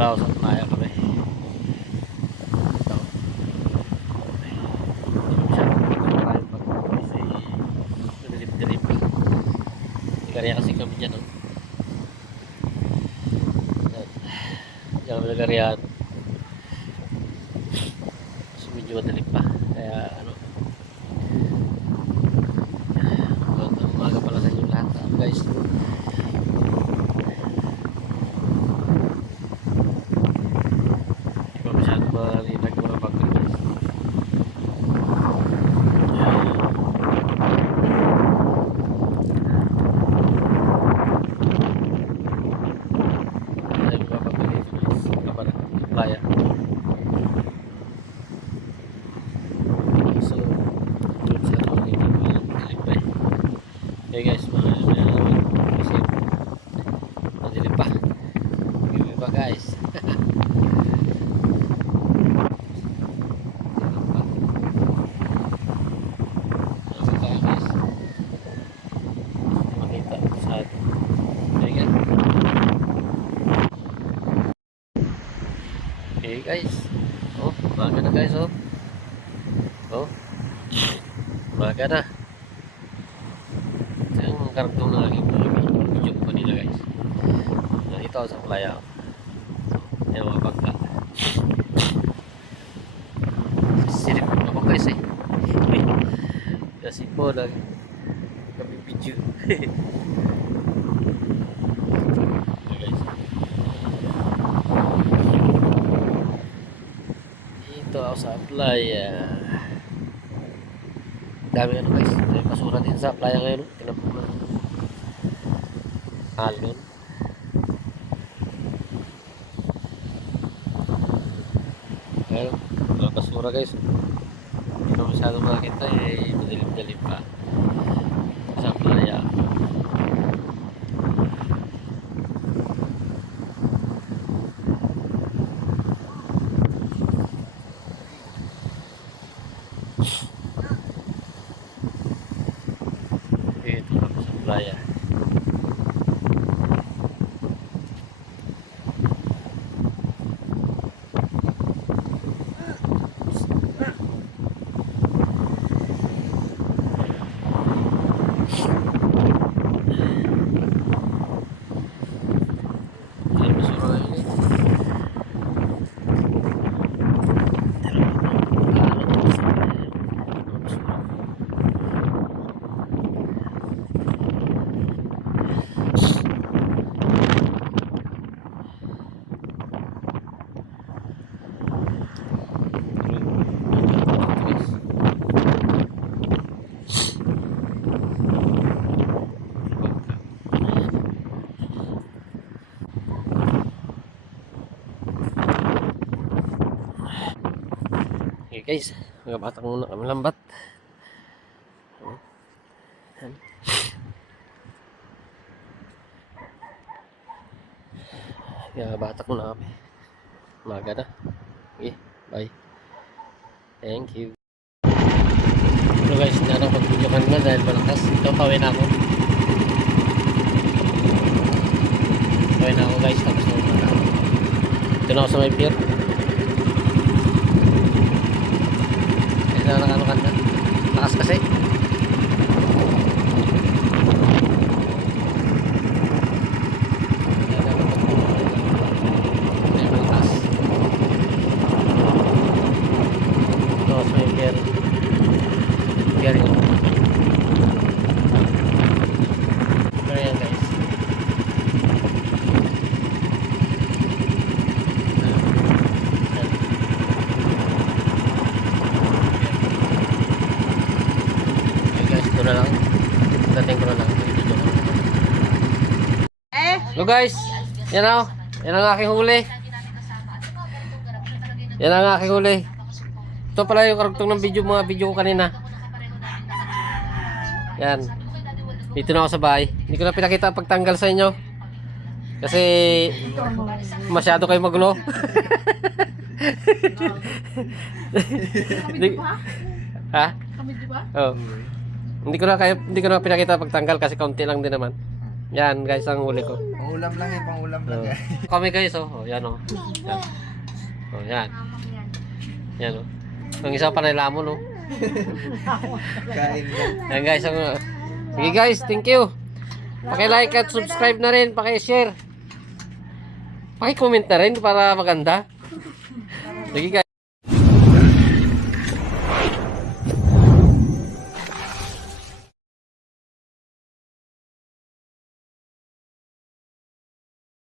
pala ako sa playa kami. Ito. Kasi dilip-dilip. Nagariya kasi kami dyan, no? Diyan kami nagariyan. So medyo madalip pa. Kaya ano, umaga pala sa inyo lahat, guys. Hindi pa masyado malinag mga background, guys. Ay, mapapagod dito, guys. Kapalag yung playa. So, doon sa ano, hindi madilim pa eh. Okay guys, kasi madilim pa. Madilim pa guys. Okay guys. Oh, umaga na guys, oh. Oh. Umaga na. Ito yung kartong na aking video ko kanina guys. Nandito ako sa playa. Yan mga bangka. Silip ako guys eh. Kasi po kami video. Dito ako sa playa. Dami ano guys, may basura din sa playa ngayon. Tingnan mo na. Alon. Ayun, mga basura guys. Hindi na masyadong makita eh, madilim-dilim pa sa playa. Ito ako sa playa. Ay, basura ngayon eh. Okay guys, mga batang muna kami lambat. Mga batak muna kami. Umaga na. Okay, bye. Thank you. So guys, hindi na pag-video kanina dahil malakas. Ito, pawin na ako. Pawin na ako guys, tapos na umaga. Ito na ako sa may pier. Na ano kanta lakas kasi ayan guys. Ito na lang. Dating ko na lang. So guys, yan o. Yan ang aking huli. Yan ang aking huli. Ito pala yung karugtong ng video, mga video ko kanina. Yan. Dito na ako sa bahay. Hindi ko na pinakita pagtanggal sa inyo. Kasi masyado kayo magulo. Ha? Oh. Hindi ko na pinakita pagtanggal kasi kaunti lang din naman. Yan guys ang huli ko. Pangulam lang eh, pangulam lang Oh. eh. Kami guys, oh. Yan, oh. Yan. Oh, yan. Yan, oh. Ang isa pa nailamon, oh. Kain yan. Yan guys, ang... Sige guys, thank you. Paki-like at subscribe na rin, paki-share. Paki-comment na rin para maganda. Sige guys.